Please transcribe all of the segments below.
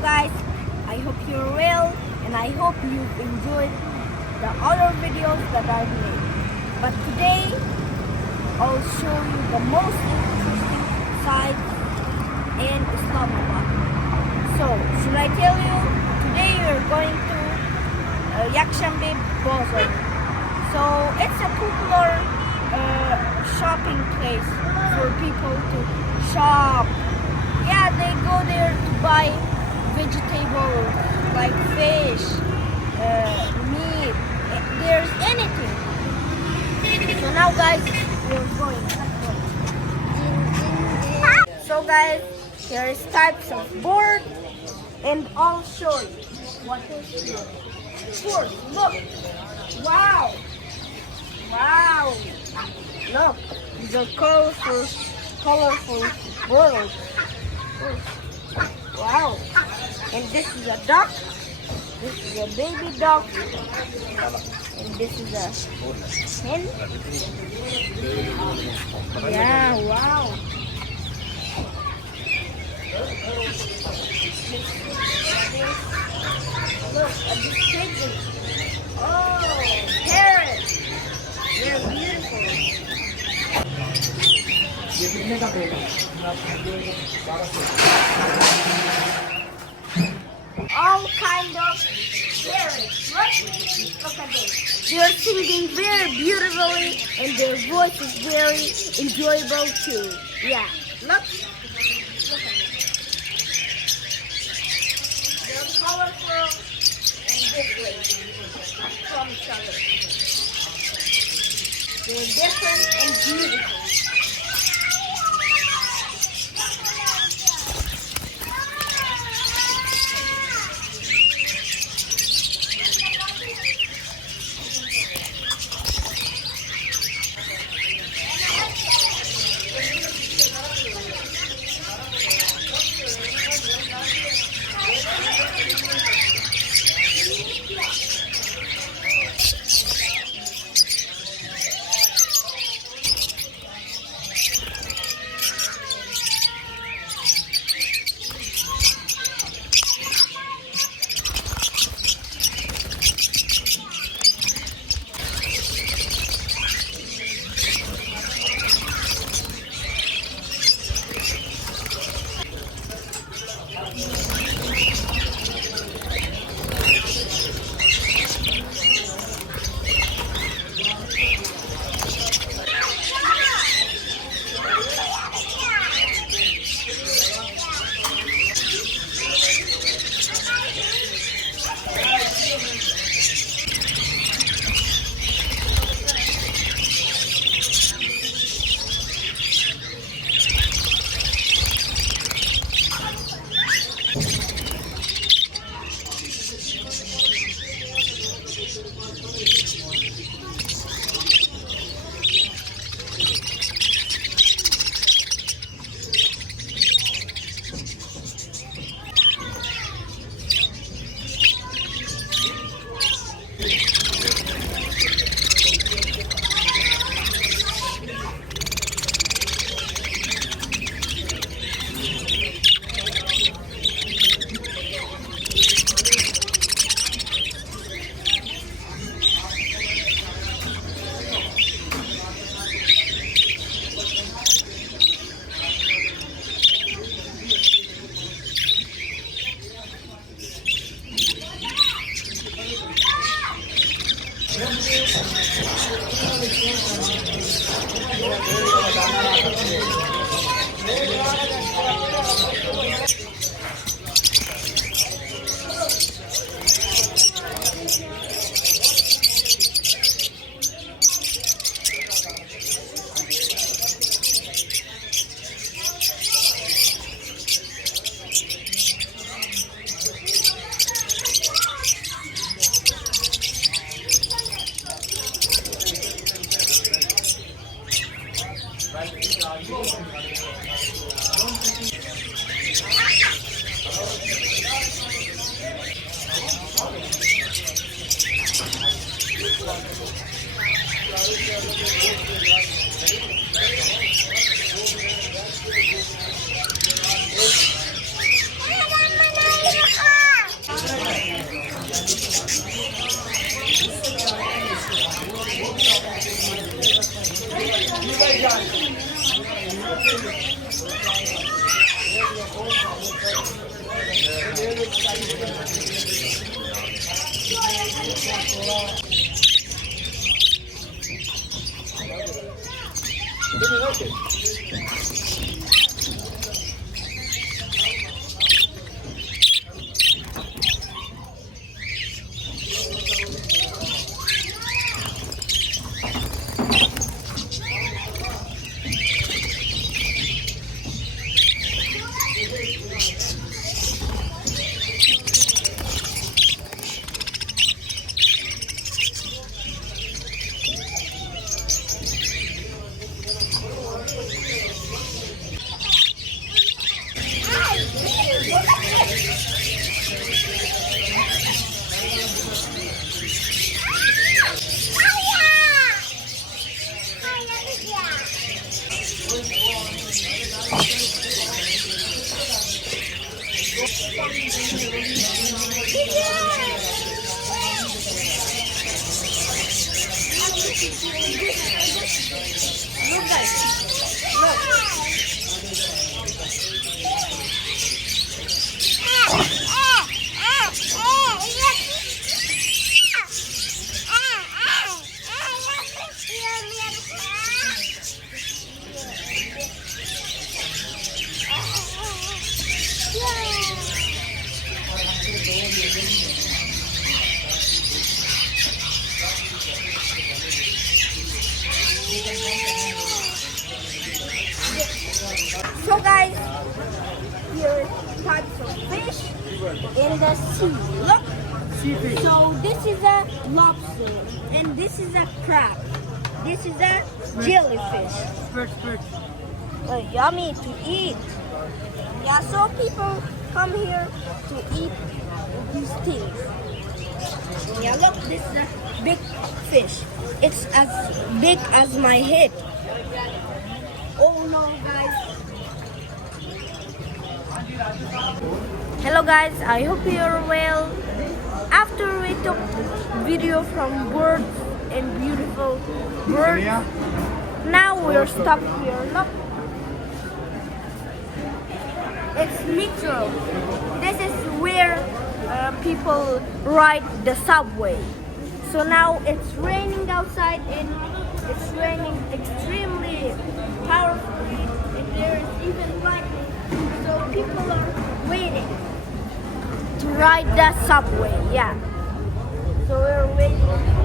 guys, I hope you're well and I hope you've enjoyed the other videos that I've made. But today, I'll show you the most interesting site in Islamabad. So, should I tell you? Today we're going to Yakshanbe Bazaar. So, it's a popular shopping place for people to shop. Yeah, they go there to buy vegetables like fish, meat, there's anything. So now guys, we're going. So guys, there is types of board and I'll show you what is here. Board, look. Wow. Wow. Look, these are colorful birds. Wow. And this is a duck. This is a baby duck. And this is a hen. Yeah, wow. Look at this pigeon. Oh, parrots. They're beautiful. All kind of parrots. Look at them. They are singing very beautifully and their voice is very enjoyable too. Yeah, look. Look at them. They're colorful and different from each other. They're different and beautiful. Look guys, look. So guys, here are types of fish in the sea. Look. So this is a lobster, and this is a crab. This is a jellyfish. Yummy to eat. Yeah, so people come here to eat these things. Yeah, look, this is a big fish. It's as big as my head. Oh no, guys. Hello guys, I hope you're well. After we took video from birds and beautiful birds, now we're stuck here. Look, it's metro. This is where people ride the subway. So now it's raining outside and it's raining extremely powerfully, and there is even lightning. So people are waiting to ride the subway. Yeah. So we're waiting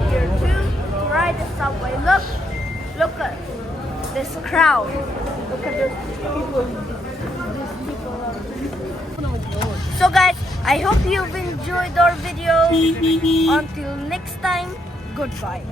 here too to ride the subway. Look at this crowd. Look at those people. So guys, I hope you've enjoyed our video. Until next time, goodbye.